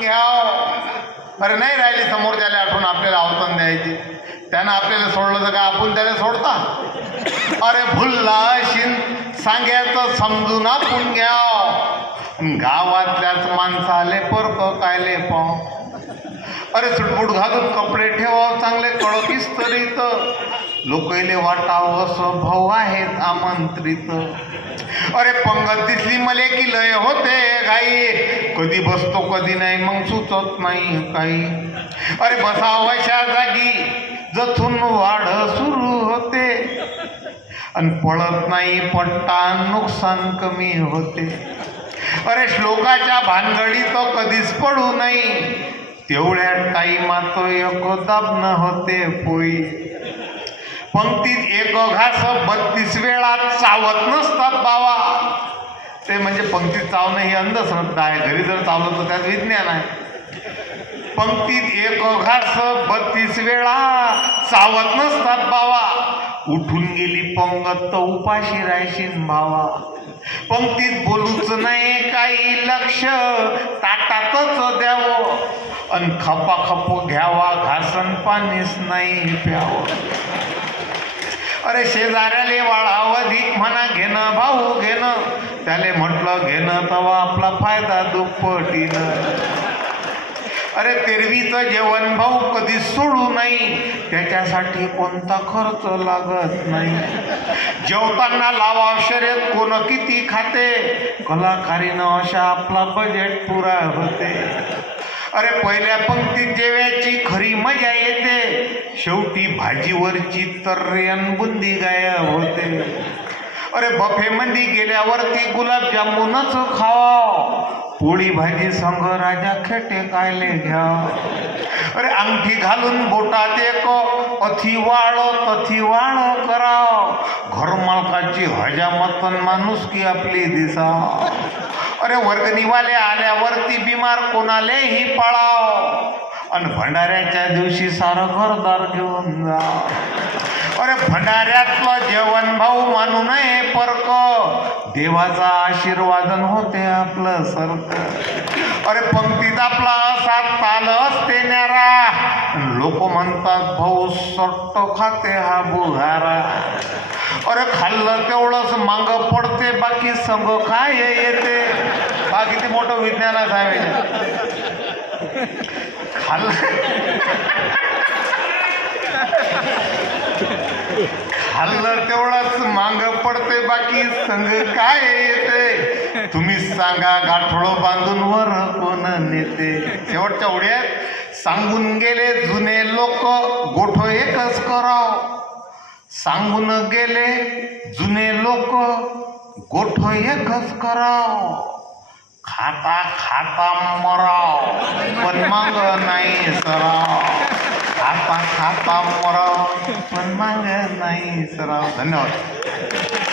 घ्याव अरे हो. नाही राहिली समोर त्याला आठवण आपल्याला आवर्तन द्यायची. त्यानं आपल्याला सोडलं तर का आपण त्याला सोडता? अरे भुल्ला शिन सांगायचं समजून आपण घ्याव. गावातल्याच माणसाले परक कायले पाव. अरे सुटबुट घालून कपडे ठेवाव चांगले कळपीस्तरी तर लोकले वाटावं असं भाऊ आहेत आमंत्रित. अरे पंगत दिसली मले की लय होते गाई. कधी बसतो कधी नाही मग सुचत नाही काही. अरे बसाव जागी जथून वाढ सुरू होते. आणि पळत नाही पट्टा नुकसान कमी होते. अरे श्लोकाच्या भानगडी तो कधीच पडू नाही. तेवढ्या टाईमात एक दाबणं होते पोई. पंक्तीत एक घास बत्तीस वेळा चावत नसतात बावा ते म्हणजे पंक्तीत चावणं ही अंधश्रद्धा आहे. घरी जर चावलं तर त्यात विज्ञान आहे. पंक्तीत एक घास बत्तीस वेळा चावत नसतात बावा उठून गेली पंगत तर उपाशी राहशील भावा. पंक्तीत बोलूच नाही काही लक्ष ताटातच द्यावं. अन खपा खप घ्यावा घासन पाणीच नाही प्यावं. अरे शेजाऱ्याले वाळावं अधिक म्हणा घेणं भाऊ घेणं. त्याले म्हटलं घेणं तवा आपला फायदा दुप्पटीनं. अरे तेरवीचं जेवण भाऊ कधी सोडू नाही त्याच्यासाठी कोणता खर्च लागत नाही. जेवताना लावा शर्यत कोण किती खाते? कलाकारीनं अशा आपला बजेट पुरा होते. अरे पहिल्या पंक्तीत जेव्याची खरी मजा येते शेवटी भाजीवरची तर्रेन बुंदी गायब होते. अरे बफे मंदी गेल्यावरती गुलाबजामुनच खावा. पोळी भाजी संग राजा खेटे कायले घ्या. अरे अंगठी घालून बोटात एक अथी वाळ तथी वाळ करा. घरमालकाची हजामतन माणूस की आपली दिसा. अरे वर्गणीवाले आल्यावरती बिमार कोणालेही पळाव. आणि भंडाऱ्याच्या दिवशी सारं घरदार घेऊन जा. अरे भंडाऱ्यातलं जेवण भाऊ मानू नये परक. देवाचा आशीर्वादन होते आपलं सरक अरे पंक्तीत आपला असा ताल असते न्यारा. लोक म्हणतात भाऊ सट्ट खाते हा बुहारा अरे खाल्लं तेवढंच मांग पडते बाकी संग काय येते? हा किती मोठं विज्ञानाचं आहे. खाल्लं. खाल्लं तेवढंच मांग पडते बाकी संग काय येते? तुम्ही सांगा गाठोळ बांधून वर कोण नेते? शेवटच्या उड्यात सांगून गेले जुने लोक गोठो एकच कराव. सांगून गेले जुने लोक गोठो एकच कराव. खाता खाता मराव पण मांग नाही सराव. हात पाव मोराव पण मांग नाही सराव. धन्यवाद.